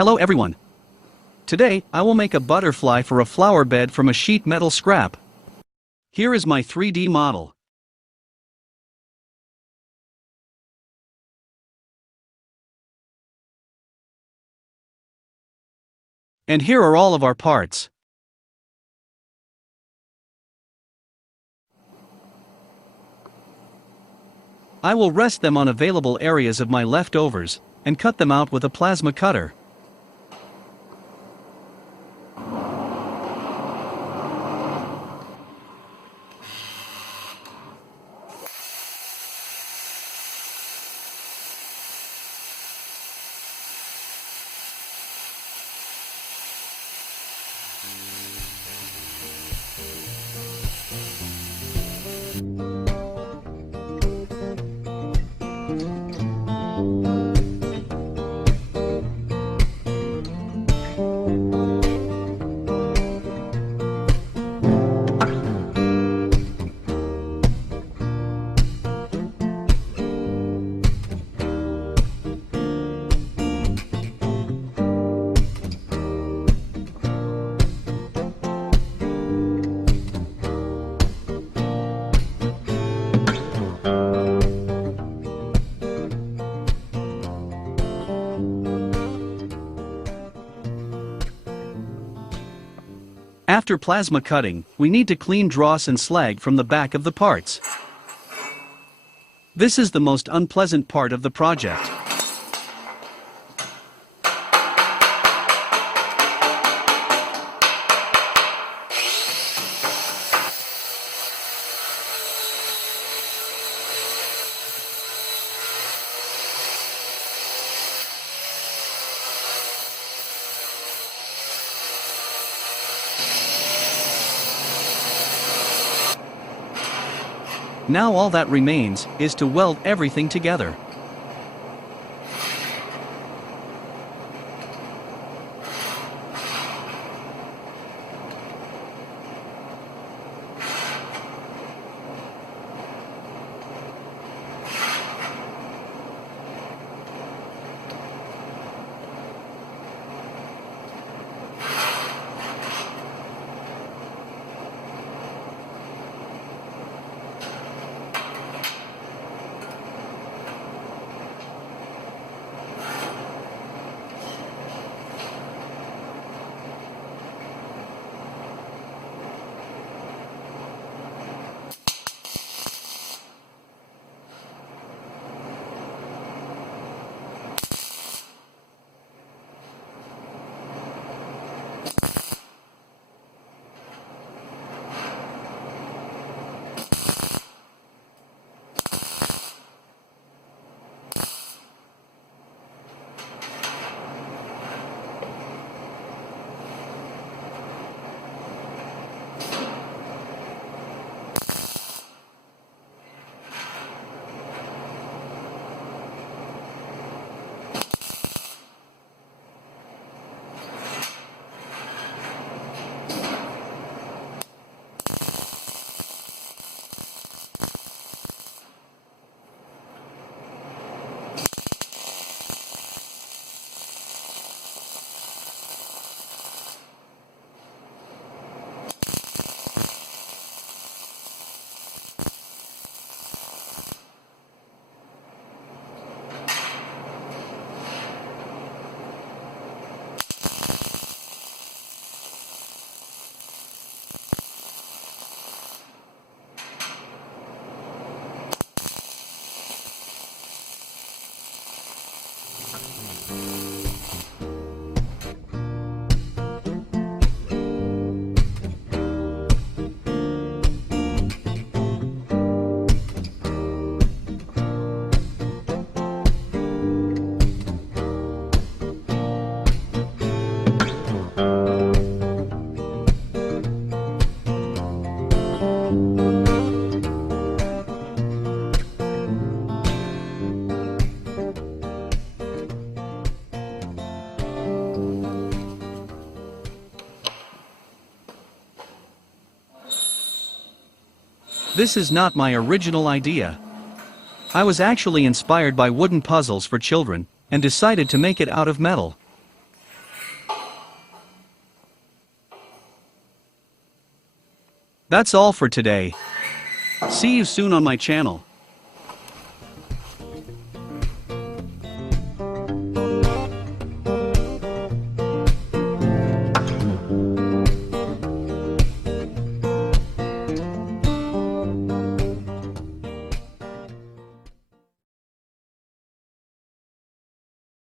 Hello everyone. Today, I will make a butterfly for a flower bed from a sheet metal scrap. Here is my 3D model. And here are all of our parts. I will rest them on available areas of my leftovers, and cut them out with a plasma cutter. After plasma cutting, we need to clean dross and slag from the back of the parts. This is the most unpleasant part of the project. Now all that remains is to weld everything together. This is not my original idea. I was actually inspired by wooden puzzles for children, and decided to make it out of metal. That's all for today. See you soon on my channel.